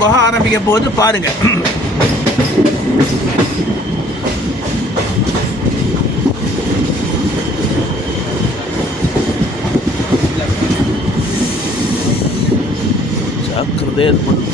குகை ஆரம்பிக்க போது பாருங்க. ஜாக்கிரதை ஏற்படும்.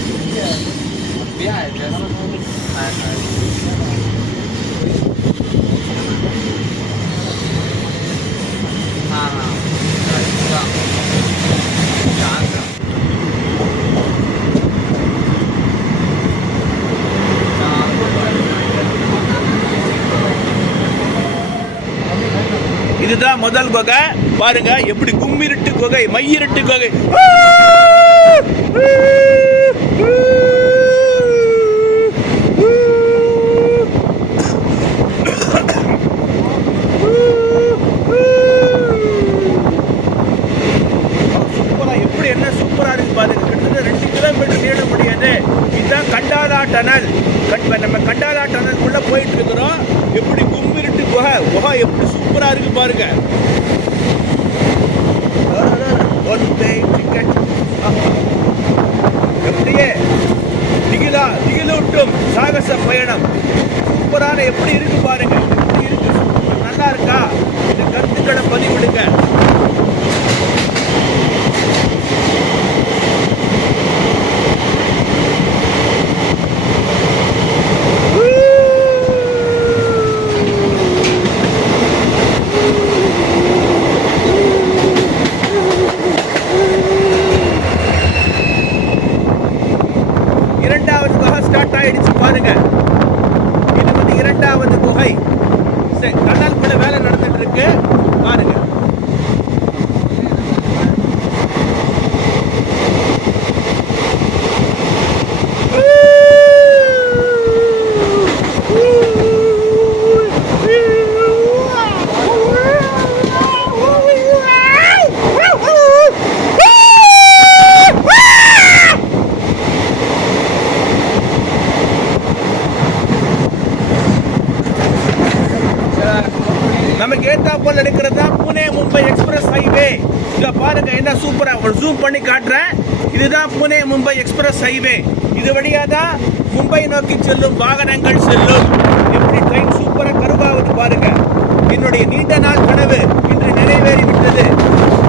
இதுதான் முதல் குகை. பாருங்க எப்படி கும்மிருட்டு குகை, மையிருட்டு குகை. சூப்பரா, எப்படி என்ன சூப்பரா இருக்கு பாருங்க. கிட்டத்தட்ட 2 கிலோமீட்டர் நீள முடியாது. இதுதான் கண்டாலா டனல். நம்ம கண்டாலா டனலுக்குள்ள போயிட்டு இருக்கிறோம். எப்படி கும்மிருட்டு குகை எப்படி சூப்பரா இருக்கு பாருங்க. எப்படியே திகிலூட்டும் சாகச பயணம் சூப்பரான எப்படி இருக்கு பாருங்க. எப்படி இருக்கு, நல்லா இருக்கா? இந்த கருத்துக்களை பதிவிடுங்க. இரண்டாவது குகை ஸ்டார்ட் ஆயிடுச்சு பாருங்க. இது வந்து இரண்டாவது குகை. டனல் கூட வேலை நடந்துட்டு இருக்கு பாருங்க. நமக்கு ஏத்தா போல இருக்கிறது தான் புனே மும்பை எக்ஸ்பிரஸ் ஹைவே. இங்க பாருங்க என்ன சூப்பரா, ஒரு ஜூம் பண்ணி காட்டுறேன். இதுதான் புனே மும்பை எக்ஸ்பிரஸ் ஹைவே. இது வழியா தான் மும்பை நோக்கி செல்லும் வாகனங்கள் செல்லும். எப்படி ட்ரெயின் சூப்பரா கருவாவது பாருங்க. என்னுடைய நீண்ட நாள் கனவு இன்று நிறைவேறி விட்டது.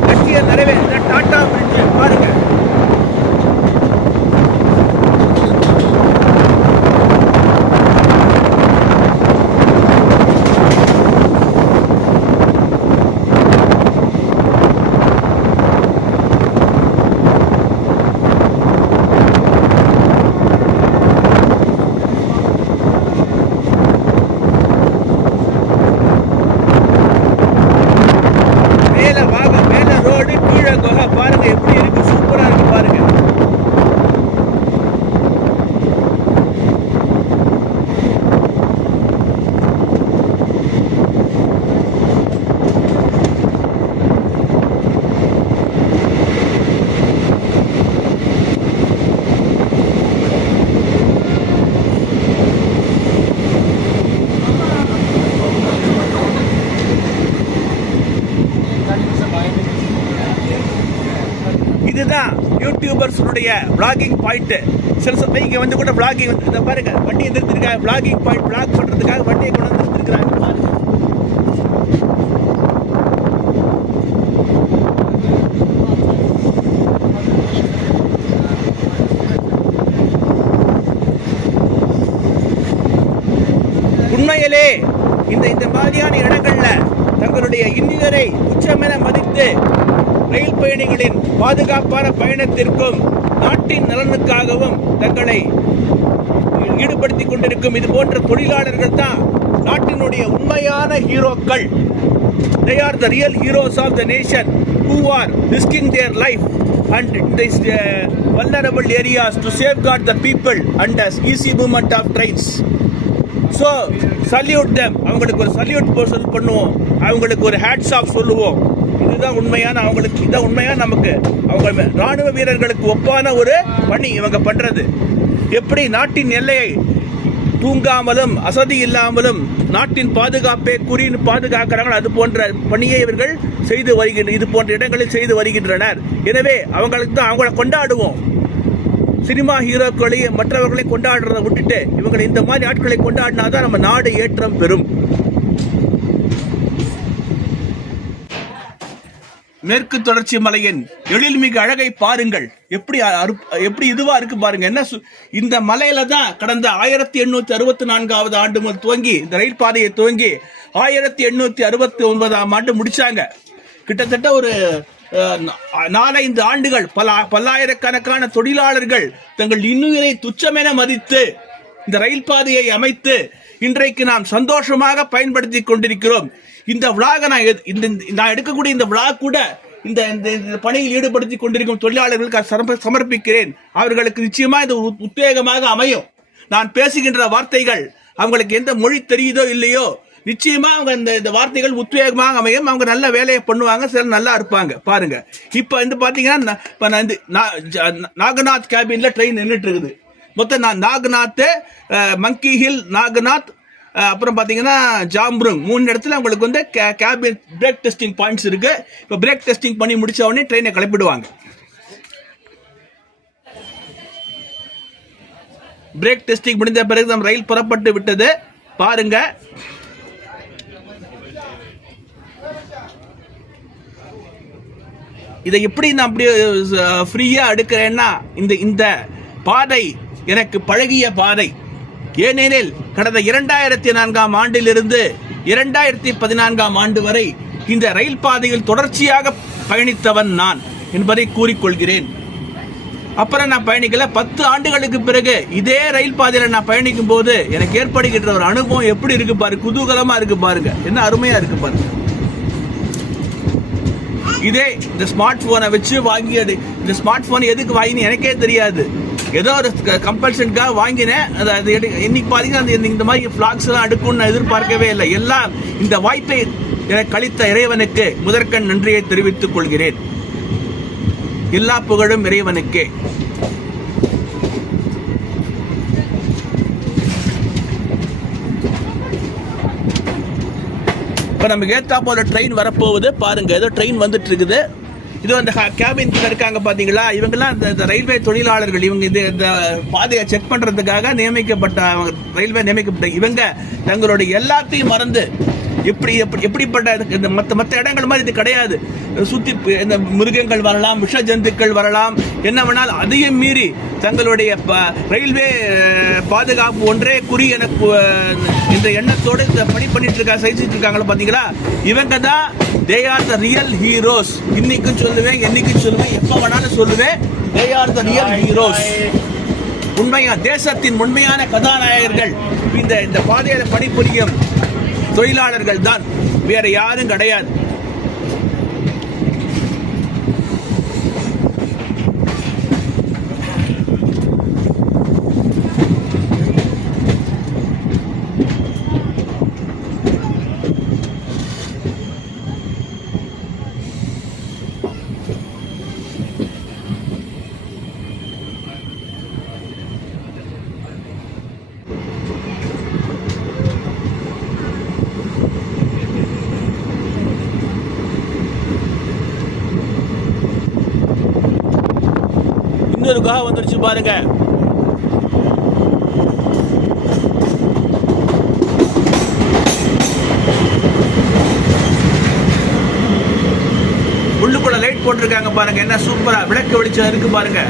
லட்சியம் நிறைவேற டாடா பிரிட்ஜ் பாருங்க. பாருங்க எப்படி இருக்கு, சூப்பரா இருக்கு பாருங்க. இதுதான் யூடியூபர்ஸுடைய vlogging பாயிண்ட். சில சமயம் இங்க வந்து கூட vlogging வந்து பாருங்க, வண்டியை நிறுத்திருக்காங்க. vlogging பாயிண்ட் vlog பண்றதுக்காக வண்டியை கொண்டு வந்து நிறுத்திருக்காங்க பாருங்க. உண்மையிலே இந்த மாதிரியான இடங்கள்ல தங்களுடைய இன்னியரை உச்சமென மதித்து ரயில் பயணிகளின் பாதுகாப்பான பயணத்திற்கும் நாட்டின் நலனுக்காகவும் தங்களை ஈடுபடுத்திக் கொண்டிருக்கும் இது போன்ற தொழிலாளர்கள் தான் நாட்டினுடைய உண்மையான ஹீரோக்கள். They are the real heroes of the nation who are risking their life and these vulnerable areas to safeguard the people and the easy movement of trains. So salute them. அவங்களுக்கு ஒரு சல்யூட் பண்ணுவோம், அவங்களுக்கு ஒரு hats off சொல்லுவோம். இதுதான் உண்மையான அவங்களுக்கு, இதான் உண்மையான நமக்கு அவங்க ராணுவ வீரர்களுக்கு ஒப்பான ஒரு பணி இவங்க பண்றது. எப்படி நாட்டின் எல்லையை தூங்காமலும் அசதி இல்லாமலும் நாட்டின் பாதுகாப்பை குறின்னு பாதுகாக்கிறார்கள், அது போன்ற பணியை இவர்கள் செய்து வருகின்ற இது போன்ற இடங்களில் செய்து வருகின்றனர். எனவே அவங்களுக்கு தான் அவங்கள கொண்டாடுவோம். சினிமா ஹீரோக்களையும் மற்றவர்களையும் கொண்டாடுறதை விட்டுட்டு இவங்களை இந்த மாதிரி ஆட்களை கொண்டாடினாதான் நம்ம நாடு ஏற்றம் பெறும். மேற்கு தொடர்ச்சி மலையின் எழில்மிகு அழகை பாருங்கள். எப்படி இதுவா இருக்கு பாருங்க. என்ன இந்த மலையில தான் கடந்த 1864 ஆண்டு முதல் துவங்கி இந்த ரயில் பாதையை துவங்கி 1869 ஆண்டு முடிச்சாங்க. கிட்டத்தட்ட ஒரு 4-5 ஆண்டுகள் பல்லாயிரக்கணக்கான தொழிலாளர்கள் தங்கள் இன்னுயிரை துச்சமென மதித்து இந்த ரயில் பாதையை அமைத்து இன்றைக்கு நாம் சந்தோஷமாக பயன்படுத்தி கொண்டிருக்கிறோம். இந்த விழாக நான் எடுக்கக்கூடிய இந்த விழா கூட இந்த பணியில் ஈடுபடுத்திக் கொண்டிருக்கும் தொழிலாளர்களுக்கு சமர்ப்பிக்கிறேன். அவர்களுக்கு நிச்சயமா இது உத்வேகமாக அமையும். நான் பேசுகின்ற வார்த்தைகள் அவங்களுக்கு எந்த மொழி தெரியுதோ இல்லையோ, நிச்சயமா அவங்க இந்த வார்த்தைகள் உத்வேகமாக அமையும். அவங்க நல்ல வேலையை பண்ணுவாங்க, சில நல்லா இருப்பாங்க. பாருங்க, இப்ப பாத்தீங்கன்னா நாகநாத் கேபின்ல ட்ரெயின் நின்றுட்டு இருக்குது. மொத்தம் நாகநாத், மங்கி ஹில், நாகநாத், அப்புறம் பாத்தீங்கன்னா ஜாம்ப்ருங், 3 இடத்துல உங்களுக்கு கேபின் பிரேக் டெஸ்டிங் பாயிண்ட்ஸ் இருக்கு. இப்போ பிரேக் டெஸ்டிங் பண்ணி முடிச்ச உடனே ட்ரெயினை கிளப்பிடுவாங்க. பிரேக் டெஸ்டிங் முடிந்த பிறகு நம்ம ரயில் புறப்பட்டு விட்டது. பாருங்க, இதை எப்படி நான் அப்படியே ஃப்ரீயா எடுக்கிறேன்னா, இந்த பாதை எனக்கு பழகிய பாதை. ஏனெனில் கடந்த 2004 ஆண்டிலிருந்து 2014 ஆண்டு வரை இந்த ரயில் பாதையில் தொடர்ச்சியாக பயணித்தவன் நான் என்பதை கூறிக்கொள்கிறேன். அப்புறம் நான் பயணிக்கல. 10 ஆண்டுகளுக்கு பிறகு இதே ரயில் பாதையில நான் பயணிக்கும் போது எனக்கு ஏற்படுகின்ற ஒரு அனுபவம் எப்படி இருக்கு பாரு, குதூகலமா இருக்கு பாருங்க, என்ன அருமையா இருக்கு பாருங்க. இதே இந்த ஸ்மார்ட் போனை வச்சு வாங்கியது. இந்த ஸ்மார்ட் போன் எதுக்கு வாங்கினு எனக்கே தெரியாது. ஏதோ ஒரு கம்பல்ஷனுக்காக வாங்கினேன். இன்னைக்கு பாத்தீங்கன்னா இந்த மாதிரி பிளாக்ஸ் எல்லாம் எடுக்கும்னு நான் எதிர்பார்க்கவே இல்லை. எல்லாம் இந்த வாய்ப்பை எனக்கு அளித்த இறைவனுக்கு முதற்கண் நன்றியை தெரிவித்துக் கொள்கிறேன். எல்லா புகழும் இறைவனுக்கே. இப்போ நமக்கு ஏற்றா போல ட்ரெயின் வரப்போகுது. பாருங்க, ஏதோ ட்ரெயின் வந்துட்டு இருக்குது. இது அந்த கேபின் இருக்காங்க பாத்தீங்களா, இவங்கெல்லாம் இந்த ரயில்வே தொழிலாளர்கள். இவங்க இந்த பாதையை செக் பண்றதுக்காக நியமிக்கப்பட்ட ரயில்வே நியமிக்கப்பட்ட இவங்க தங்களுடைய எல்லாத்தையும் மறந்து எப்படிப்பட்ட இந்த மற்ற இடங்கள் மாதிரி இது கிடையாது. சுத்தி இந்த மிருகங்கள் வரலாம், விஷ ஜந்துக்கள் வரலாம், என்ன வேணாலும் அதையும் மீறி தங்களுடைய ரயில்வே பாதுகாப்பு ஒன்றே குறி எனக்கு இந்த எண்ணத்தோடு இந்த பணி பண்ணிட்டு இருக்கா, செஞ்சுட்டு இருக்காங்களா பாத்தீங்களா. இவங்க தான் they are the real heroes. இன்னைக்கும் சொல்லுவேன், என்னைக்கும் சொல்லுவேன், எப்ப வேணாலும் சொல்லுவேன், they are the real heroes. உண்மையா தேசத்தின் உண்மையான கதாநாயகர்கள் இந்த பாதையில பணிபுரியும் தொழிலாளர்கள் தான், வேற யாரும் கிடையாது. இன்னொரு குகை வந்துருச்சு பாருங்க. உள்ளுக்குள்ள லைட் போட்டிருக்காங்க பாருங்க, என்ன சூப்பரா விளக்கு வெளிச்சம் இருக்கு பாருங்க.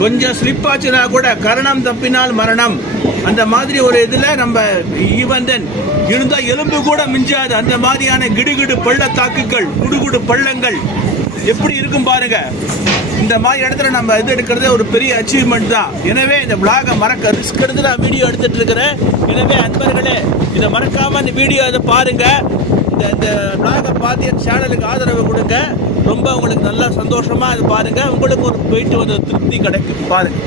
கொஞ்சம் ஸ்லிப் ஆச்சுன்னா கூட கரணம் தப்பினால் மரணம். அந்த மாதிரி ஒரு இதில் நம்ம ஈவந்தன் இருந்தால் எலும்பு கூட மிஞ்சாது. அந்த மாதிரியான கிடுகிடு பள்ளத்தாக்குகள், குடுகுடு பள்ளங்கள் எப்படி இருக்கும் பாருங்க. இந்த மாதிரி இடத்துல நம்ம இது எடுக்கிறதே ஒரு பெரிய அச்சீவ்மெண்ட் தான். எனவே இந்த விளாகை மறக்க ரிஸ்க் எடுத்து நான் வீடியோ எடுத்துட்டு இருக்கிறேன். எனவே அன்பர்களே, இதை மறக்காம இந்த வீடியோ இதை பாருங்க. இந்த விளாகை பார்த்து என் சேனலுக்கு ஆதரவு கொடுங்க. ரொம்ப உங்களுக்கு நல்லா சந்தோஷமா இது பாருங்க. உங்களுக்கு ஒரு போயிட்டு வந்து திருப்தி கிடைக்கும் பாருங்க.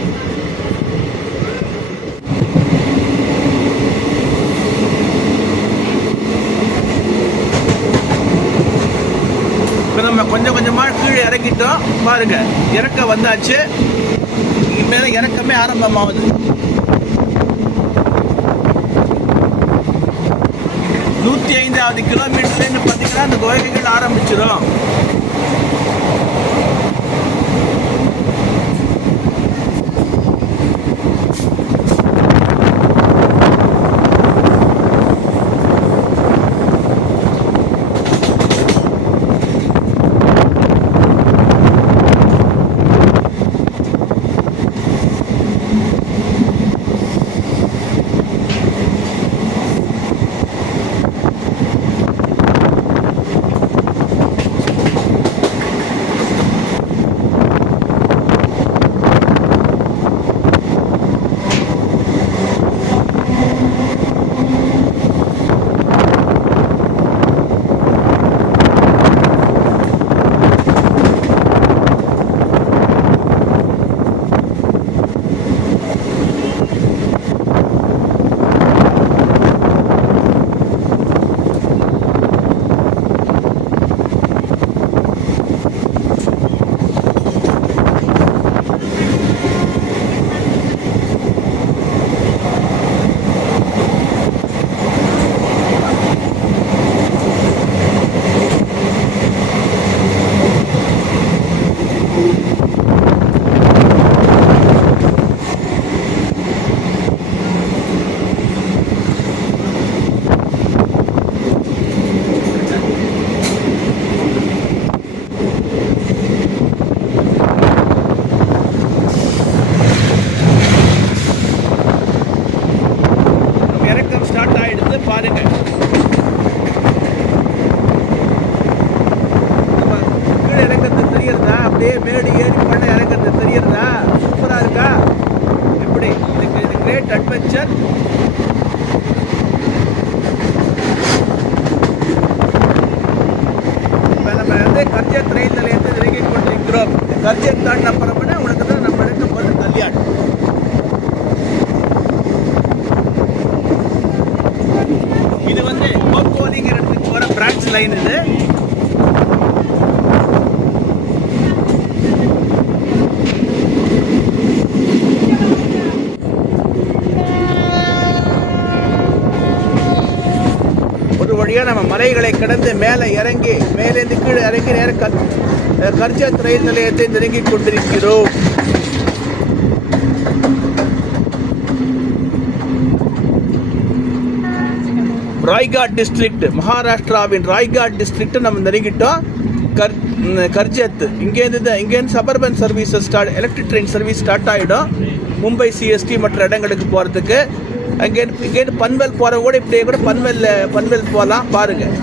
இப்போ நம்ம கொஞ்சம் கொஞ்சமாக கீழே இறக்கிட்டோம் பாருங்க. இறக்க வந்தாச்சு. இனிமேல இறக்கமே ஆரம்பமாகுது. 105வது கிலோமீட்டர்லேருந்து பார்த்தீங்கன்னா அந்த குகைகள் ஆரம்பிச்சிடும். பாருங்க. கீழே இறங்கிறது தெரியறதா? அப்படியே மேடு ஏறி பண்ண இறங்கிறது தெரியறதா? சூப்பரா இருக்கா? எப்படி இது கிரேட் அட்வென்ச்சர். இப்போ நம்ம வந்து கர்ஜத் ரயில் நிலையத்தை இறங்கி கொண்டிருக்கிறோம். கர்ஜத் தாண்டின அப்புறமே உனக்கு தான் நம்ம எடுக்க போகிறது கல்யாணம். இது வந்து கோக்கோலிங்கிற இடத்துக்கு போகிற பிரான்ச் லைன். இது ஒரு வழியாக நம்ம மலைகளை கடந்து மேலே இறங்கி மேலேருந்து கீழே இறங்கி நேர கர்ஜத் ரயில் நிலையத்தை நெருங்கி கொண்டிருக்கிறோம். ராய்காட் டிஸ்ட்ரிக்ட், மகாராஷ்டிராவின் ராய்காட் டிஸ்ட்ரிக்ட் நம்ம நெருங்கிட்டோம். கர்ஜத் இங்கேருந்து suburban services electric train service start ஆகிடும். மும்பை சிஎஸ்டி மற்ற இடங்களுக்கு போகிறதுக்கு. இங்கேருந்து பன்வெல் போகிறவங்க கூட இப்படியே கூட பன்வெல் போகலாம் பாருங்கள்.